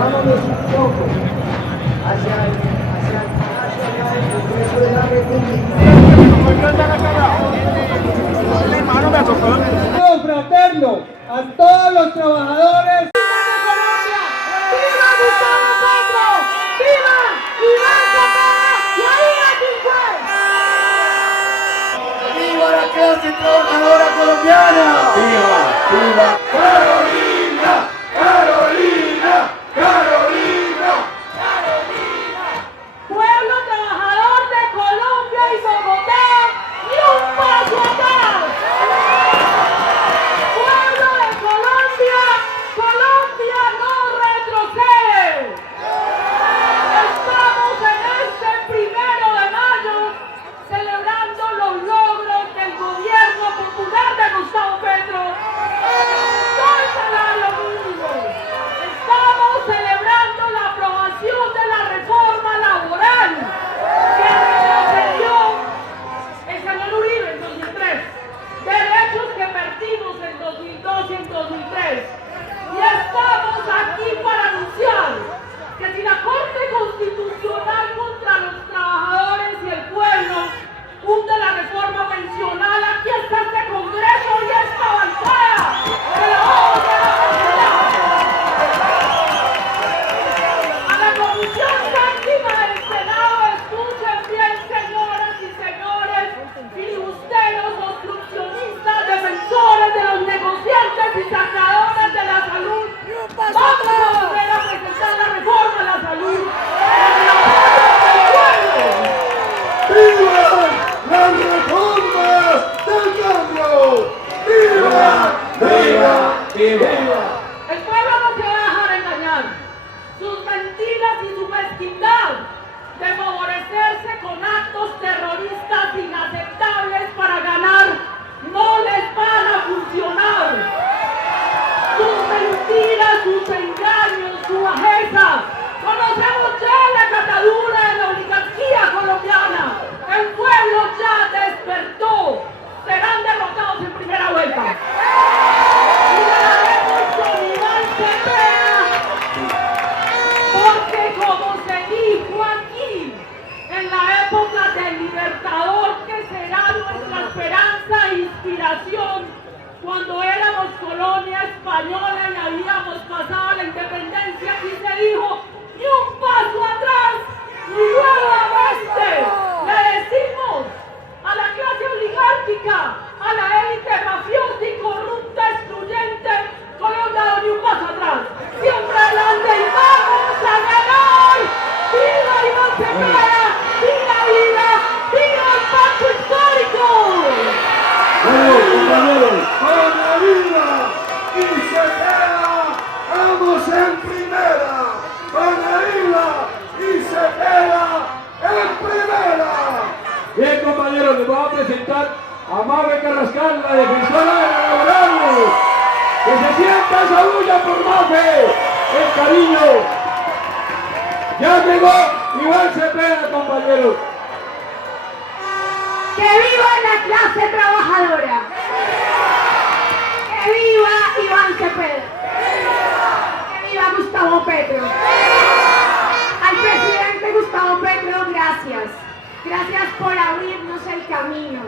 vámonos un poco hacia el Congreso de la República. Fraterno a todos los trabajadores. ¡Viva Gustavo Petro! ¡Viva Iván Cepeda! ¡Y ahí aquí fue! ¡Viva la clase trabajadora colombiana! ¡Viva! ¡Viva! ¡Carolina! ¡Carolina! ¡Carolina! ¡Carolina! Pueblo trabajador de Colombia y Bogotá, ¡ni un paso atrás! ¡Pueblo de Colombia! ¡Colombia no retrocede! Estamos en este 1 de mayo celebrando los logros del gobierno popular de Gustavo Petro. No el salario mínimo. Estamos celebrando la aprobación de la reforma laboral que retrocedió el señor Uribe en 2003. Derechos que perdimos en 2002 y en 2003. Y estamos aquí para anunciar que si la Corte Constitucional contra los trabajadores y el pueblo hunde la reforma pensional, aquí está este Congreso y esta bancada que la vamos a defender. A la Comisión Séptima del Senado, escuchen bien, señoras y señores, filibusteros, obstruccionistas, defensores de los negociantes y sacadores de la salud. Vamos a volver a presentar la reforma a la salud. ¡Viva la reforma del cambio! ¡Viva! ¡Viva! ¡Viva! El pueblo no se va a dejar engañar. Sus mentiras y su mezquindad de favorecerse con actos terroristas inaceptables para ganar no les van a funcionar. Sus mentiras, sus engaños, su bajeza. Conocemos ya la catadura de la oligarquía colombiana. El pueblo ya despertó. Serán derrotados en primera vuelta. Y ganaremos con Iván Cepeda, porque como se dijo aquí, en la época del Libertador, que será nuestra esperanza e inspiración, cuando éramos colonia española y habíamos pasado la independencia, aquí se dijo, ni un paso atrás, ni nuevamente. Le decimos a la clase oligárquica, a la élite mafiosa y corrupta, excluyente, Colombia no ni un paso atrás. Siempre adelante y vamos a ganar. ¡Viva Iván Cepeda! ¡Viva vida! ¡Viva el pacto histórico! ¡Vamos, compañeros! ¡Con la vida! ¡Y Cepeda! ¡Vamos en primera! ¡Con la vida! ¡Y Cepeda en primera! Bien, compañeros, les voy a presentar a Mabe Carrascal, la defensora de los laborales. ¡Que se sienta esa bulla por Mabe! ¡El cariño! ¡Ya llegó Iván Cepeda, compañeros! ¡Que viva la clase trabajadora! ¡Que viva Iván Cepeda! ¡Que viva Gustavo Petro! Al presidente Gustavo Petro, gracias. Gracias por abrirnos el camino.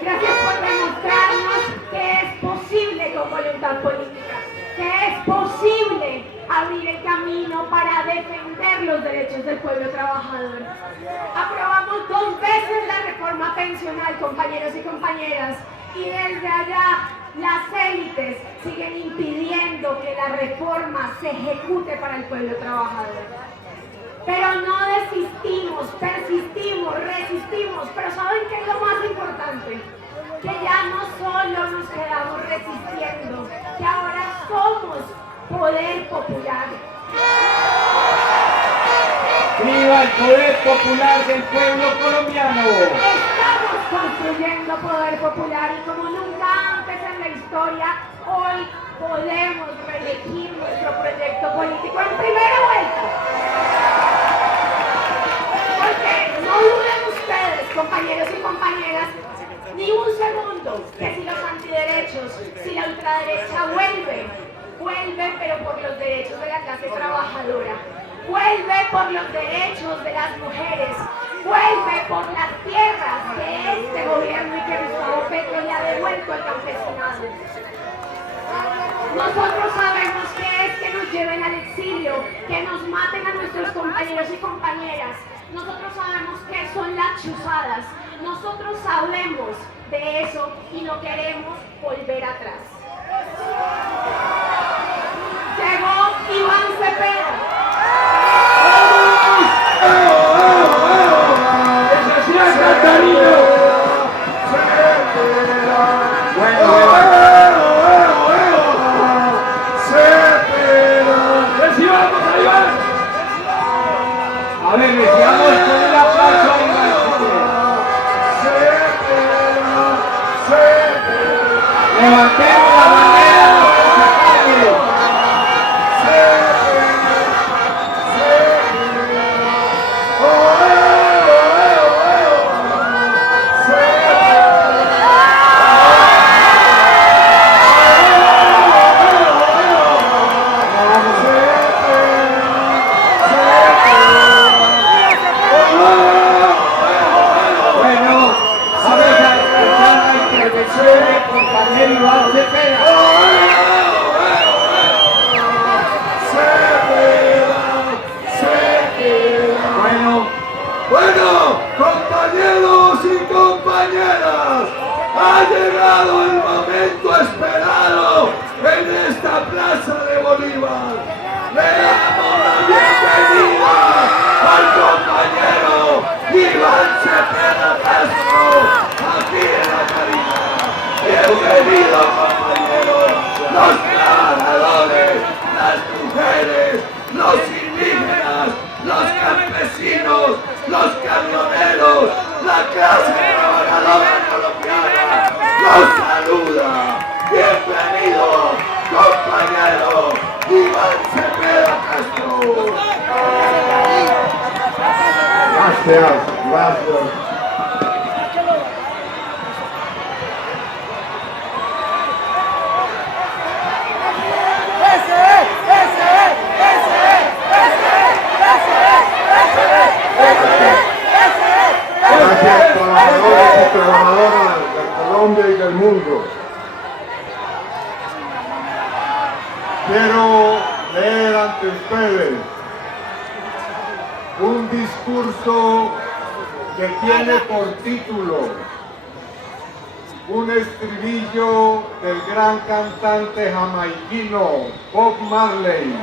Gracias por demostrarnos que es posible con voluntad política, que es posible abrir el camino para defender los derechos del pueblo trabajador. Aprobamos 2 veces la reforma pensional, compañeros y compañeras, y desde allá las élites siguen impidiendo que la reforma se ejecute para el pueblo trabajador. Pero no desistimos, persistimos, resistimos, pero ¿saben qué es lo más importante? Que ya no solo nos quedamos resistiendo, que ahora somos poder popular. ¡Viva el poder popular del pueblo colombiano! Estamos construyendo poder popular y como nunca antes en la historia, hoy podemos reelegir nuestro proyecto político en primera vuelta. Porque no duden ustedes, compañeros y compañeras, ni un segundo, que si los antiderechos, si la ultraderecha vuelve vuelve, pero por los derechos de la clase trabajadora. Vuelve por los derechos de las mujeres. Vuelve por las tierras que este gobierno y que Gustavo Petro le ha devuelto al campesinado. Nosotros sabemos que es que nos lleven al exilio, que nos maten a nuestros compañeros y compañeras. Nosotros sabemos que son las chuzadas. Nosotros sabemos de eso y no queremos volver atrás. Llegó Iván Cepeda. ¡Esa sí es Catarino! ¡Recibamos a Iván! A ver, recibamos con el aplauso a Iván. Levantemos la bandera de los Bueno, compañeros y compañeras, ha llegado el momento esperado en esta plaza de Bolívar. Le damos la bienvenida al compañero Iván Cepeda Castro, aquí en la cabina. Bienvenido, compañeros, los trabajadores, las mujeres, los indígenas, los campesinos, los camioneros, la clase trabajadora colombiana, los saluda. Bienvenido, compañero Iván Cepeda Castro. Gracias. Gracias, trabajadores y trabajadoras de Colombia y del mundo. Quiero leer ante ustedes un discurso que tiene por título un estribillo del gran cantante jamaiquino Bob Marley,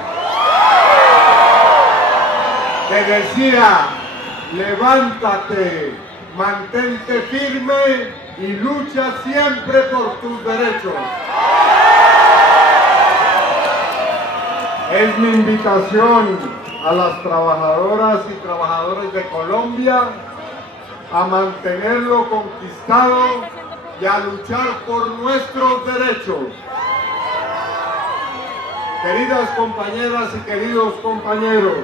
que decía: levántate, mantente firme y lucha siempre por tus derechos. Es mi invitación a las trabajadoras y trabajadores de Colombia a mantenerlo conquistado y a luchar por nuestros derechos. Queridas compañeras y queridos compañeros,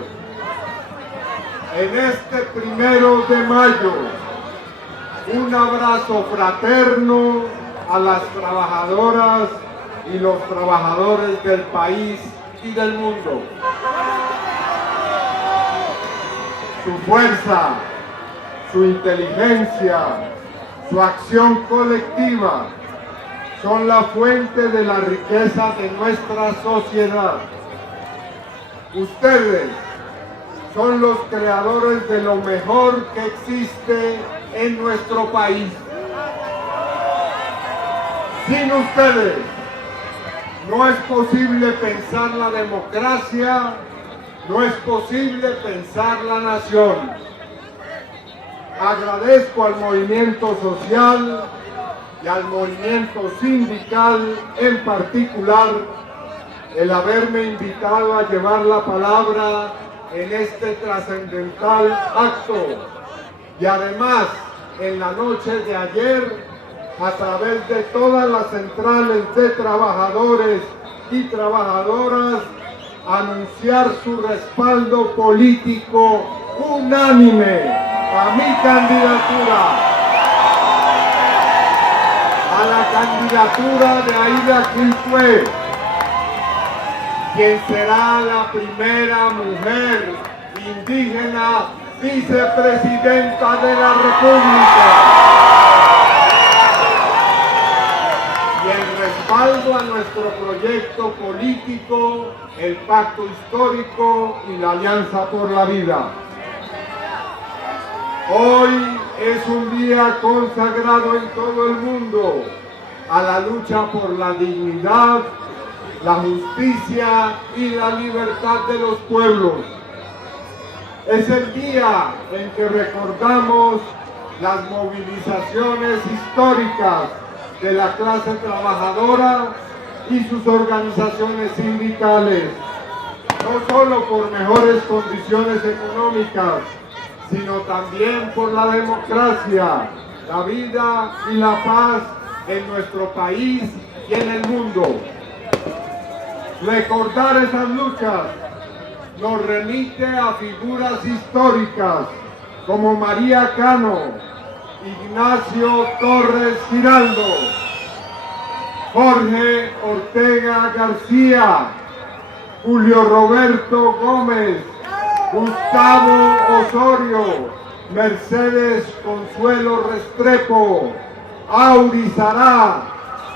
en este 1 de mayo, un abrazo fraterno a las trabajadoras y los trabajadores del país y del mundo. Su fuerza, su inteligencia, su acción colectiva son la fuente de la riqueza de nuestra sociedad. Ustedes son los creadores de lo mejor que existe en nuestro país. Sin ustedes no es posible pensar la democracia, no es posible pensar la nación. Agradezco al movimiento social y al movimiento sindical en particular el haberme invitado a llevar la palabra en este trascendental acto, y además en la noche de ayer, a través de todas las centrales de trabajadores y trabajadoras, anunciar su respaldo político unánime a mi candidatura, a la candidatura de Aida Quinfue, quien será la primera mujer indígena vicepresidenta de la República. Y en respaldo a nuestro proyecto político, el Pacto Histórico y la Alianza por la Vida. Hoy es un día consagrado en todo el mundo a la lucha por la dignidad, la justicia y la libertad de los pueblos. Es el día en que recordamos las movilizaciones históricas de la clase trabajadora y sus organizaciones sindicales, no solo por mejores condiciones económicas, sino también por la democracia, la vida y la paz en nuestro país y en el mundo. Recordar esas luchas nos remite a figuras históricas como María Cano, Ignacio Torres Giraldo, Jorge Ortega García, Julio Roberto Gómez, Gustavo Osorio, Mercedes Consuelo Restrepo, Auri Sará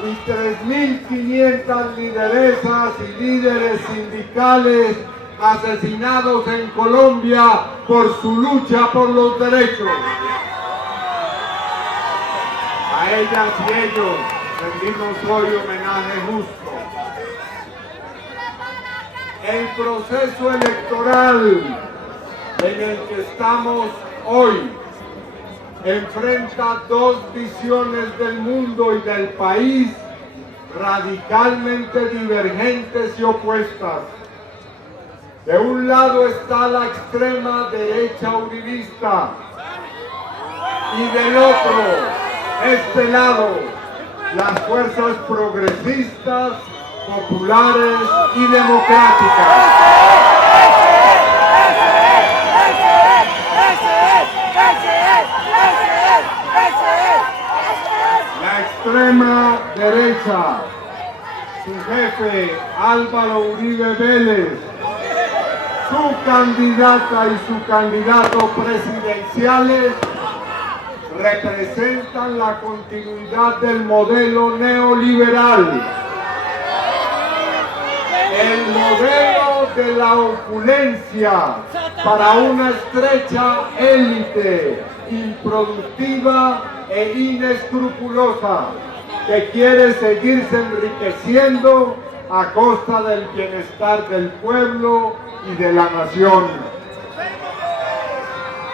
y 3.500 lideresas y líderes sindicales asesinados en Colombia por su lucha por los derechos. A ellas y ellos rendimos hoy homenaje justo. El proceso electoral en el que estamos hoy enfrenta dos visiones del mundo y del país radicalmente divergentes y opuestas. De un lado está la extrema derecha uribista y del otro, este lado, las fuerzas progresistas, populares y democráticas. La extrema derecha, su jefe Álvaro Uribe Vélez, su candidata y su candidato presidenciales representan la continuidad del modelo neoliberal, el modelo de la opulencia para una estrecha élite improductiva e inescrupulosa que quiere seguirse enriqueciendo a costa del bienestar del pueblo y de la nación.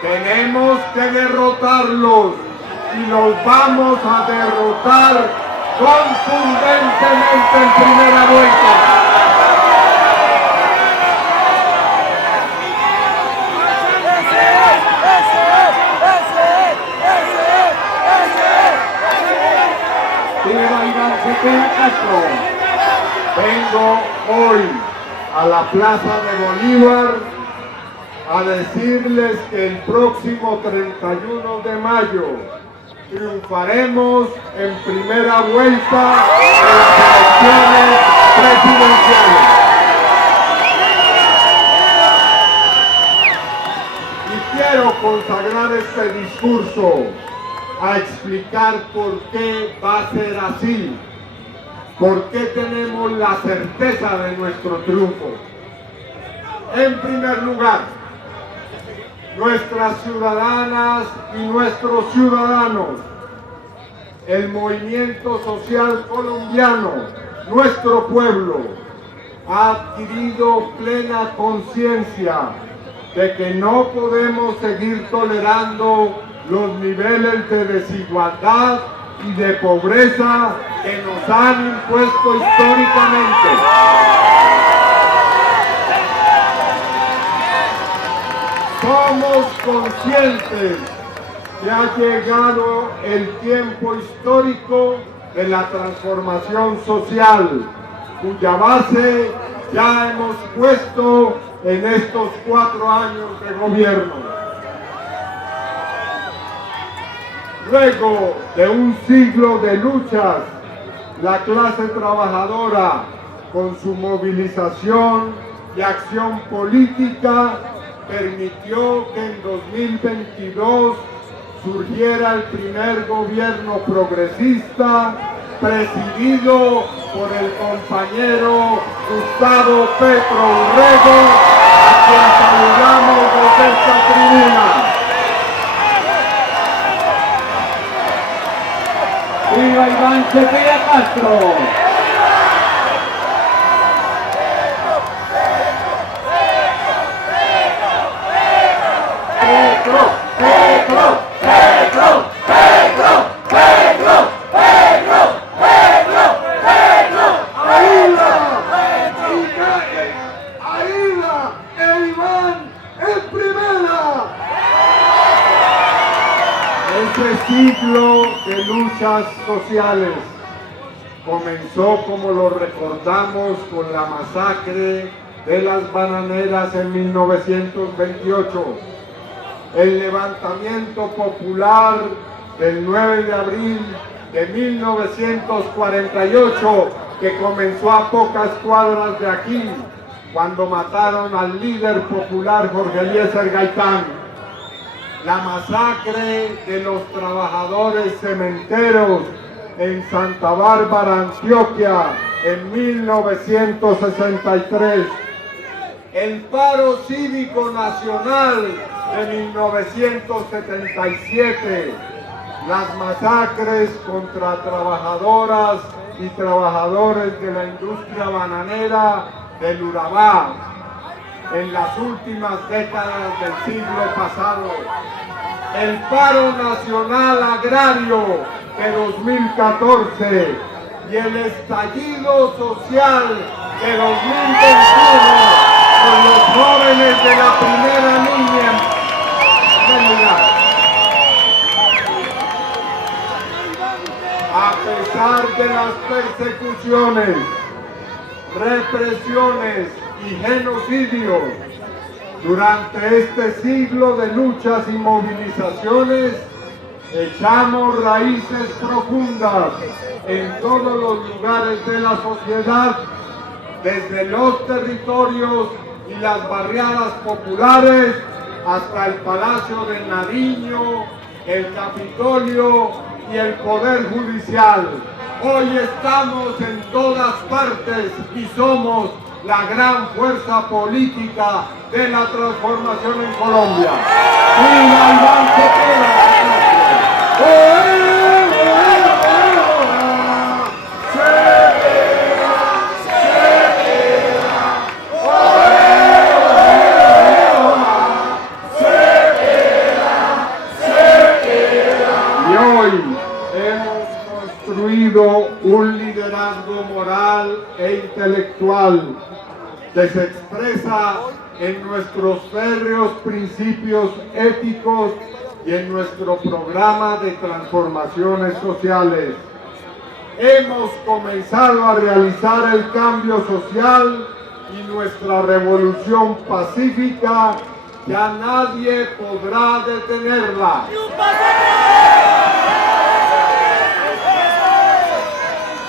Tenemos que derrotarlos y los vamos a derrotar contundentemente en primera vuelta. Vengo hoy a la Plaza de Bolívar a decirles que el próximo 31 de mayo triunfaremos en primera vuelta en las elecciones presidenciales. Y quiero consagrar este discurso a explicar por qué va a ser así, por qué tenemos la certeza de nuestro triunfo. En primer lugar, nuestras ciudadanas y nuestros ciudadanos, el movimiento social colombiano, nuestro pueblo, ha adquirido plena conciencia de que no podemos seguir tolerando los niveles de desigualdad y de pobreza que nos han impuesto históricamente. Somos conscientes que ha llegado el tiempo histórico de la transformación social, cuya base ya hemos puesto en estos 4 años de gobierno. Luego de un siglo de luchas, la clase trabajadora con su movilización y acción política, permitió que en 2022 surgiera el primer gobierno progresista presidido por el compañero Gustavo Petro Urrego, a quien saludamos desde esta tribuna. ¡Viva Iván Cepeda Castro! Este ciclo de luchas sociales comenzó, como lo recordamos, con la masacre de las bananeras en 1928, el levantamiento popular del 9 de abril de 1948, que comenzó a pocas cuadras de aquí, cuando mataron al líder popular Jorge Eliezer Gaitán. La masacre de los trabajadores cementeros en Santa Bárbara, Antioquia, en 1963. El paro cívico nacional de 1977. Las masacres contra trabajadoras y trabajadores de la industria bananera del Urabá en las últimas décadas del siglo pasado. El paro nacional agrario de 2014 y el estallido social de 2021 con los jóvenes de la primera línea. A pesar de las persecuciones, represiones y genocidios, durante este siglo de luchas y movilizaciones, echamos raíces profundas en todos los lugares de la sociedad, desde los territorios y las barriadas populares hasta el Palacio de Nariño, el Capitolio y el Poder Judicial. Hoy estamos en todas partes y somos la gran fuerza política de la transformación en Colombia. ¡Viva Iván Cepeda! Y hoy hemos construido un liderazgo moral e intelectual que se expresa en nuestros férreos principios éticos y en nuestro programa de transformaciones sociales. Hemos comenzado a realizar el cambio social y nuestra revolución pacífica ya nadie podrá detenerla.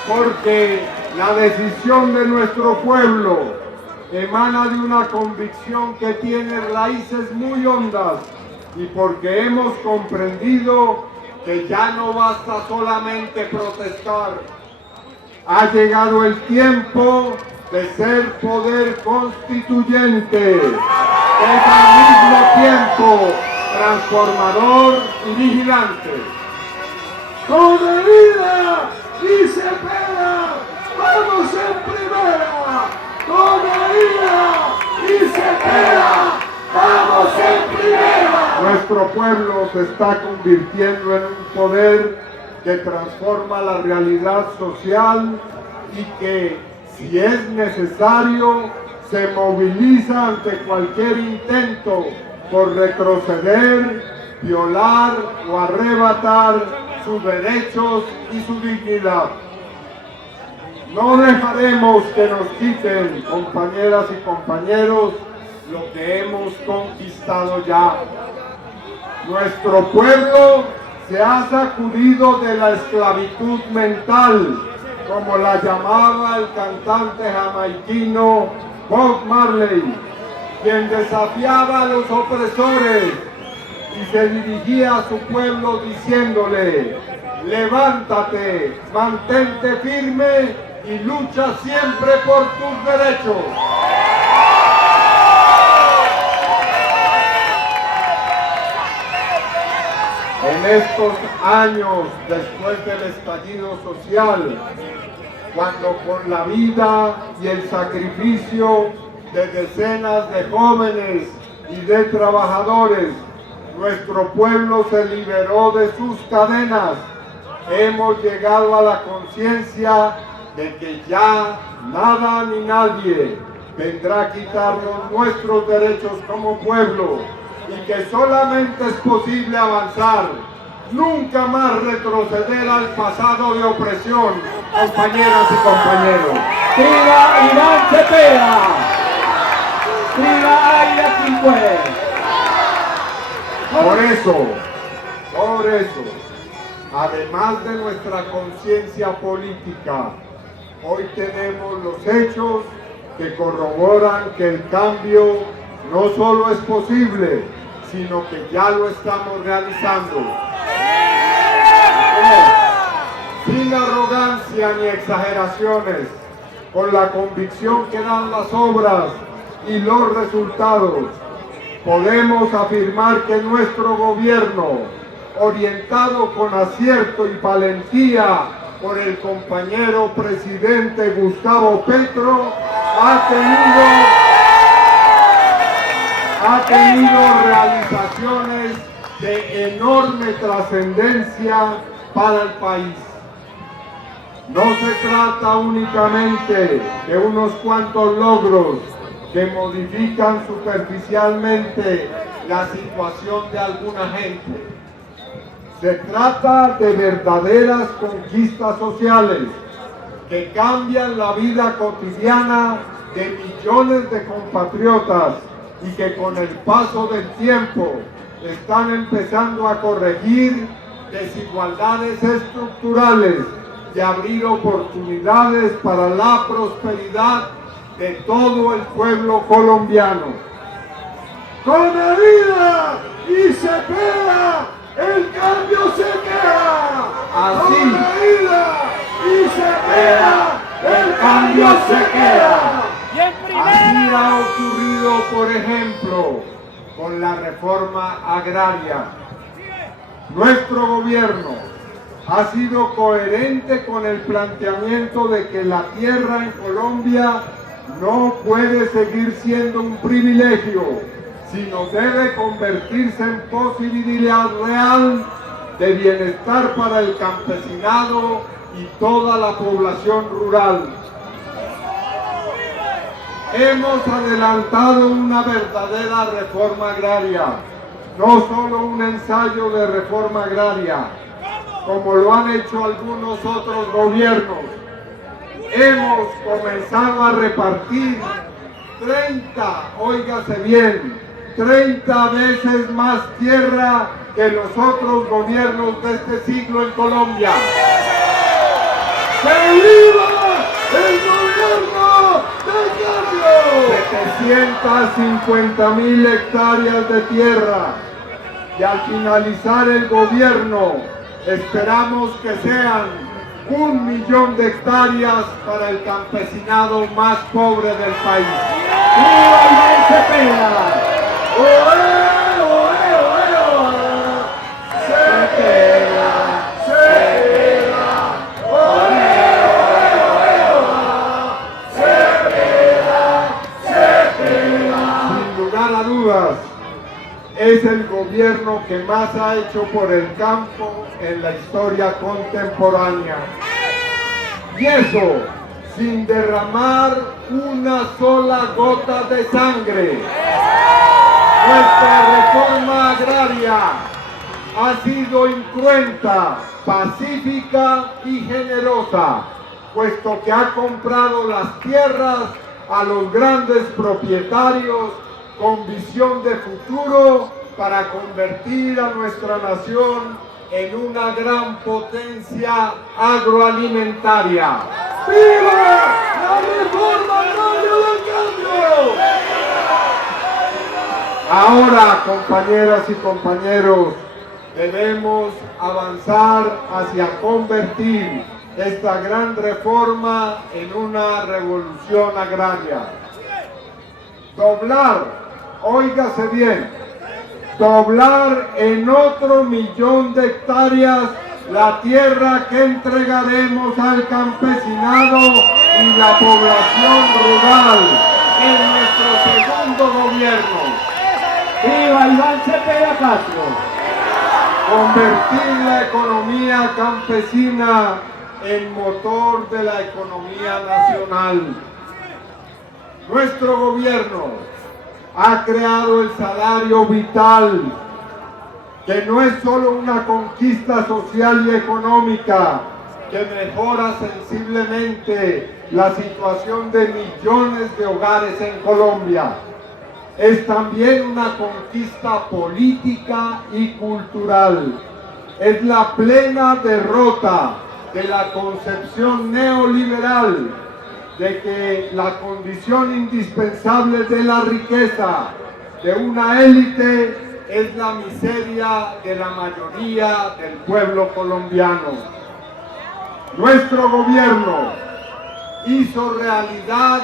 Porque la decisión de nuestro pueblo emana de una convicción que tiene raíces muy hondas y porque hemos comprendido que ya no basta solamente protestar. Ha llegado el tiempo de ser poder constituyente, que es al mismo tiempo transformador y vigilante. ¡Con Herida y Cepeda, vamos en primera! ¡Con Herida y Cepeda, vamos en primera! Nuestro pueblo se está convirtiendo en un poder que transforma la realidad social y que, si es necesario, se moviliza ante cualquier intento por retroceder, violar o arrebatar sus derechos y su dignidad. No dejaremos que nos quiten, compañeras y compañeros, lo que hemos conquistado ya. Nuestro pueblo se ha sacudido de la esclavitud mental como la llamaba el cantante jamaiquino Bob Marley, quien desafiaba a los opresores y se dirigía a su pueblo diciéndole: levántate, mantente firme y lucha siempre por tus derechos. En estos años, después del estallido social, cuando con la vida y el sacrificio de decenas de jóvenes y de trabajadores, nuestro pueblo se liberó de sus cadenas, hemos llegado a la conciencia de que ya nada ni nadie vendrá a quitarnos nuestros derechos como pueblo y que solamente es posible avanzar, nunca más retroceder al pasado de opresión, compañeras y compañeros. ¡Viva Iván Cepeda! ¡Viva Aida Quilpué! Por eso, además de nuestra conciencia política, hoy tenemos los hechos que corroboran que el cambio no solo es posible, sino que ya lo estamos realizando. Sin arrogancia ni exageraciones, con la convicción que dan las obras y los resultados, podemos afirmar que nuestro gobierno, orientado con acierto y valentía por el compañero presidente Gustavo Petro, ha tenido realizaciones de enorme trascendencia para el país. No se trata únicamente de unos cuantos logros que modifican superficialmente la situación de alguna gente. Se trata de verdaderas conquistas sociales que cambian la vida cotidiana de millones de compatriotas y que con el paso del tiempo están empezando a corregir desigualdades estructurales y abrir oportunidades para la prosperidad de todo el pueblo colombiano. Con Aida y Cepeda, el cambio se queda. Así. Con Aida y Cepeda, el cambio se queda. Así ha ocurrido, por ejemplo, con la reforma agraria. Nuestro gobierno ha sido coherente con el planteamiento de que la tierra en Colombia no puede seguir siendo un privilegio, sino debe convertirse en posibilidad real de bienestar para el campesinado y toda la población rural. Hemos adelantado una verdadera reforma agraria, no solo un ensayo de reforma agraria, como lo han hecho algunos otros gobiernos. Hemos comenzado a repartir 30 veces más tierra que los otros gobiernos de este siglo en Colombia. ¡Que viva el gobierno del cambio! 750.000 hectáreas de tierra. Y al finalizar el gobierno, esperamos que sean 1 millón de hectáreas para el campesinado más pobre del país. ¡Viva Iván Cepeda! ¡Oe, oe, oe! ¡Cepeda! ¡Cepeda! ¡Oe, oe, oe! ¡Cepeda! ¡Cepeda! Sin lugar a dudas, es el gobierno que más ha hecho por el campo en la historia contemporánea. Y eso sin derramar una sola gota de sangre. Nuestra reforma agraria ha sido incruenta, pacífica y generosa, puesto que ha comprado las tierras a los grandes propietarios con visión de futuro para convertir a nuestra nación en una gran potencia agroalimentaria. ¡Viva la reforma agraria del cambio! Ahora, compañeras y compañeros, debemos avanzar hacia convertir esta gran reforma en una revolución agraria. Doblar, óigase bien, doblar en otro 1.000.000 de hectáreas la tierra que entregaremos al campesinado y la población rural en nuestro segundo gobierno. ¡Viva Iván Cepeda Castro! Convertir la economía campesina en motor de la economía nacional. Nuestro gobierno ha creado el salario vital, que no es solo una conquista social y económica, que mejora sensiblemente la situación de millones de hogares en Colombia. Es también una conquista política y cultural. Es la plena derrota de la concepción neoliberal de que la condición indispensable de la riqueza de una élite es la miseria de la mayoría del pueblo colombiano. Nuestro gobierno hizo realidad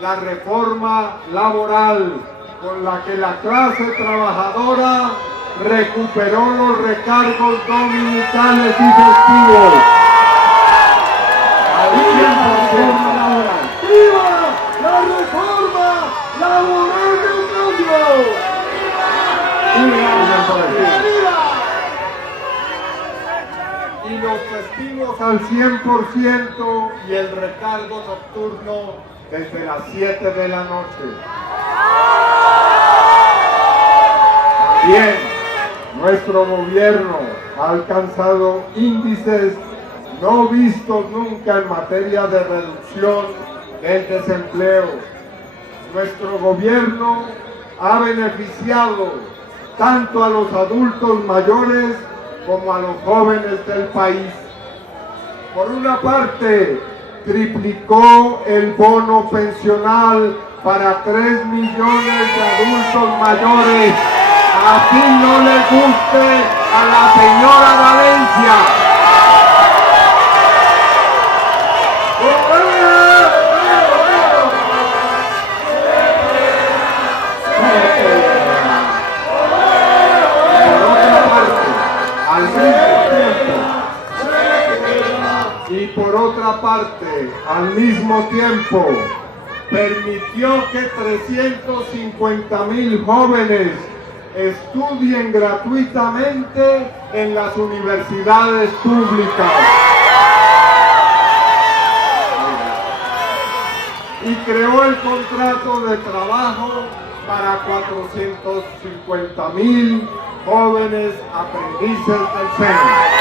la reforma laboral con la que la clase trabajadora recuperó los recargos dominicales y festivos. ¡Viva la reforma laboral del cambio! Y los festivos al 100% y el recargo nocturno desde las 7 de la noche. También nuestro gobierno ha alcanzado índices no vistos nunca en materia de reducción del desempleo. Nuestro gobierno ha beneficiado tanto a los adultos mayores como a los jóvenes del país. Por una parte, triplicó el bono pensional para 3 millones de adultos mayores. Así no le guste a la señora Valencia. Por otra parte, al mismo tiempo, permitió que 350.000 jóvenes estudien gratuitamente en las universidades públicas. Y creó el contrato de trabajo para 450.000 jóvenes aprendices del SENA.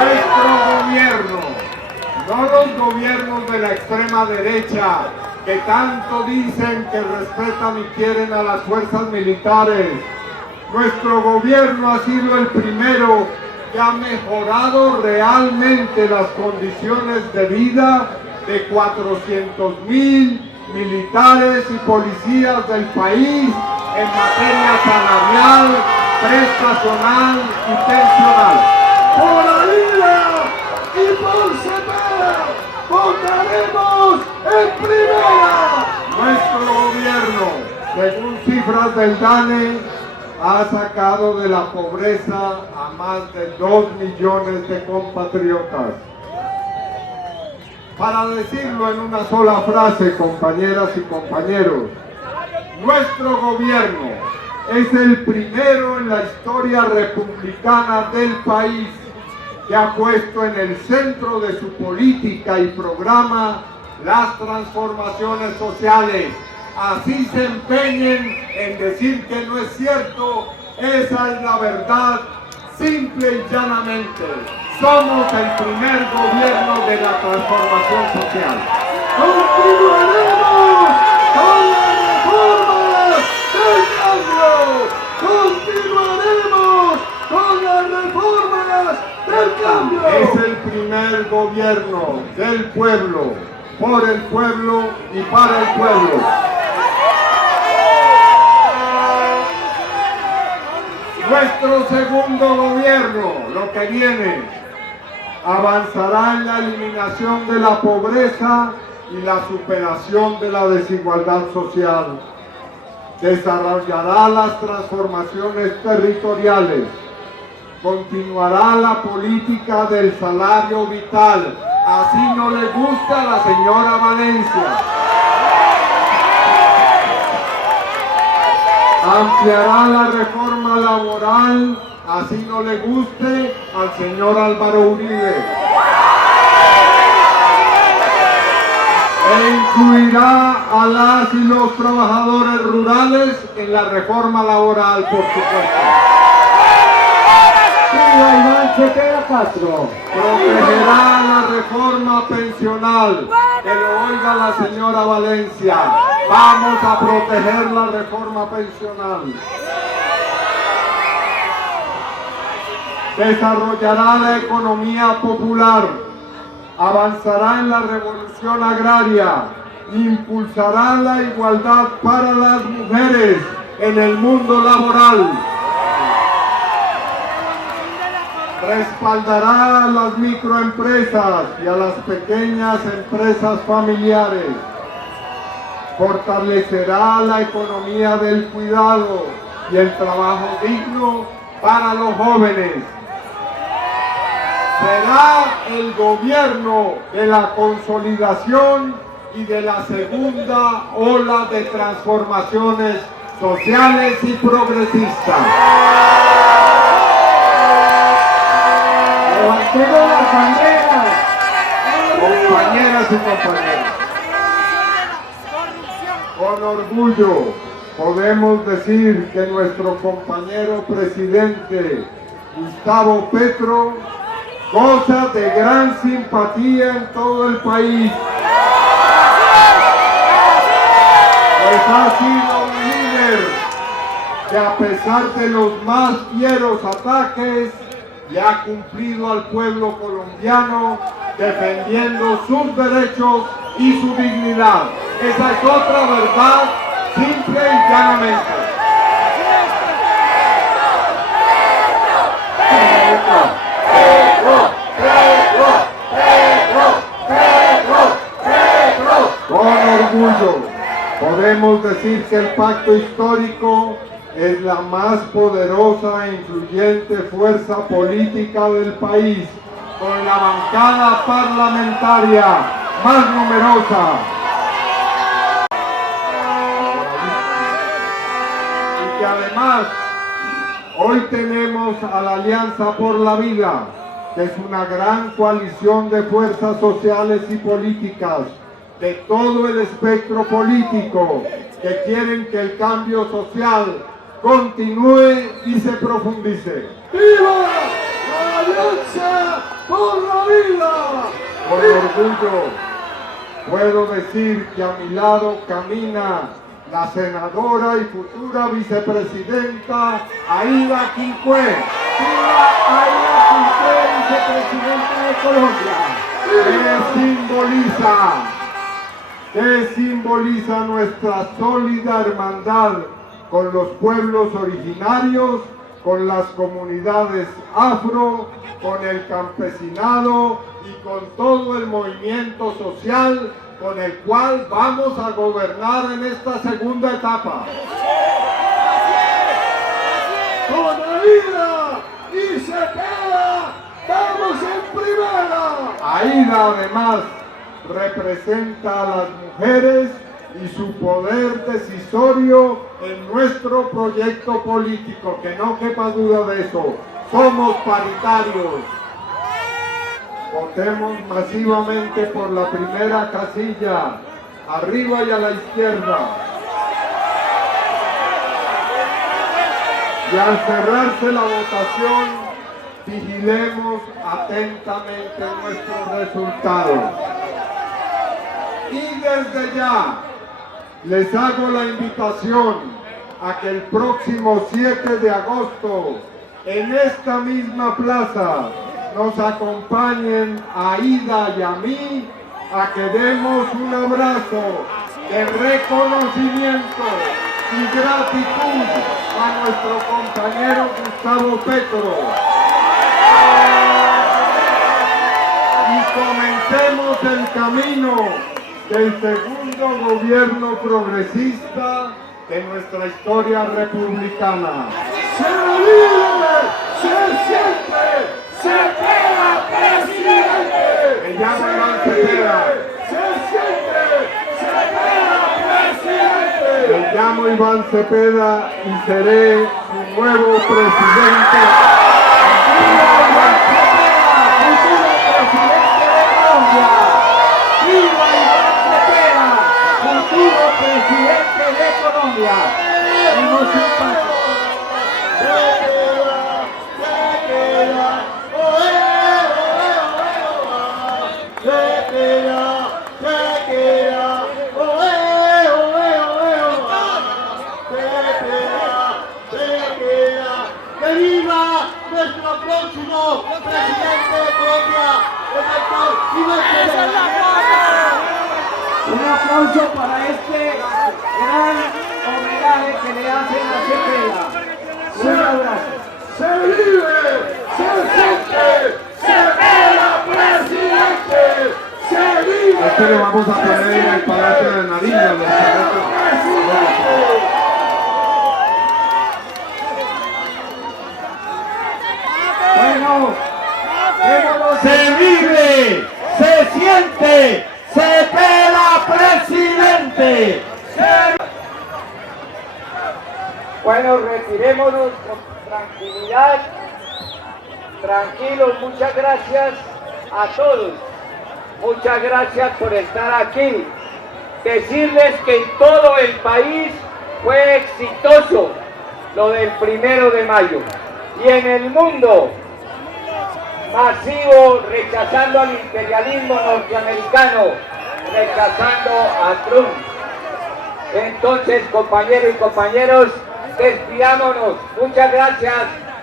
Nuestro gobierno, no los gobiernos de la extrema derecha que tanto dicen que respetan y quieren a las fuerzas militares. Nuestro gobierno ha sido el primero que ha mejorado realmente las condiciones de vida de 400.000 militares y policías del país en materia salarial, prestacional y pensional. ¡Por Alida y por Cepeda votaremos en primera! Nuestro gobierno, según cifras del DANE, ha sacado de la pobreza a más de 2 millones de compatriotas. Para decirlo en una sola frase, compañeras y compañeros, nuestro gobierno es el primero en la historia republicana del país que ha puesto en el centro de su política y programa las transformaciones sociales. Así se empeñen en decir que no es cierto, esa es la verdad, simple y llanamente. Somos el primer gobierno de la transformación social. ¡Continuaremos con las reformas del cambio! primer gobierno del pueblo, por el pueblo y para el pueblo. Nuestro segundo gobierno, lo que viene, avanzará en la eliminación de la pobreza y la superación de la desigualdad social. Desarrollará las transformaciones territoriales. Continuará la política del salario vital. Así no le gusta a la señora Valencia. Ampliará la reforma laboral, así no le guste al señor Álvaro Uribe. E incluirá a las y los trabajadores rurales en la reforma laboral, por supuesto. ¡Viva Iván Cepeda Castro! Protegerá la reforma pensional. Que lo oiga la señora Valencia. Vamos a proteger la reforma pensional. Desarrollará la economía popular. Avanzará en la revolución agraria. Impulsará la igualdad para las mujeres en el mundo laboral. Respaldará a las microempresas y a las pequeñas empresas familiares. Fortalecerá la economía del cuidado y el trabajo digno para los jóvenes. Será el gobierno de la consolidación y de la segunda ola de transformaciones sociales y progresistas. ¡Levantemos las banderas! Compañeras y compañeros, con orgullo podemos decir que nuestro compañero presidente Gustavo Petro goza de gran simpatía en todo el país, pues ha sido un líder que a pesar de los más fieros ataques y ha cumplido al pueblo colombiano defendiendo sus derechos y su dignidad. Esa es otra verdad, simple y llanamente. Con orgullo podemos decir que el pacto histórico es la más poderosa e influyente fuerza política del país, con la bancada parlamentaria más numerosa. Y que además hoy tenemos a la Alianza por la Vida, que es una gran coalición de fuerzas sociales y políticas de todo el espectro político que quieren que el cambio social continúe y se profundice. ¡Viva la Alianza por la Vida! Con orgullo puedo decir que a mi lado camina la senadora y futura vicepresidenta Aida Quinqué. ¡Viva Aida Quinqué, vicepresidenta de Colombia! ¿Qué simboliza nuestra sólida hermandad con los pueblos originarios, con las comunidades afro, con el campesinado y con todo el movimiento social con el cual vamos a gobernar en esta segunda etapa? ¡Con Aida y Cepeda vamos en primera! Aida además representa a las mujeres y su poder decisorio en nuestro proyecto político, que no quepa duda de eso. Somos paritarios. Votemos masivamente por la primera casilla, arriba y a la izquierda. Y al cerrarse la votación, vigilemos atentamente nuestros resultados. Y desde ya les hago la invitación a que el próximo 7 de agosto, en esta misma plaza, nos acompañen a Ida y a mí a que demos un abrazo de reconocimiento y gratitud a nuestro compañero Gustavo Petro. Y comencemos el camino del segundo gobierno progresista de nuestra historia republicana. ¡Se vive! ¡Se siente! ¡Se queda presidente! Me llamo Iván Cepeda. ¡Se siente! ¡Se queda presidente! Me llamo Iván Cepeda y seré su nuevo presidente. ¡Viva Iván Cepeda, futuro presidente de Colombia! ¡Viva Iván Cepeda, futuro presidente de Colombia! Demos un paso. ¡Que viva nuestro próximo presidente de Colombia, el doctor Iván Cepeda! Un aplauso para este gran homenaje que le hacen a Cepeda. Un abrazo. ¡Se vive! ¡Se siente! ¡Se queda presidente! ¡Se vive! Este lo vamos a poner en el Palacio de Nariño. Bueno, se vive, se siente, Cepeda presidente. Bueno, retirémonos con tranquilidad, tranquilos, muchas gracias a todos, muchas gracias por estar aquí. Decirles que en todo el país fue exitoso lo del 1 de mayo y en el mundo masivo rechazando al imperialismo norteamericano, rechazando a Trump. Entonces, compañeros y compañeros, despidámonos. Muchas gracias.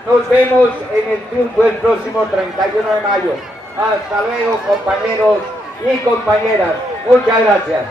Nos vemos en el triunfo el próximo 31 de mayo. Hasta luego, compañeros y compañeras. Muchas gracias.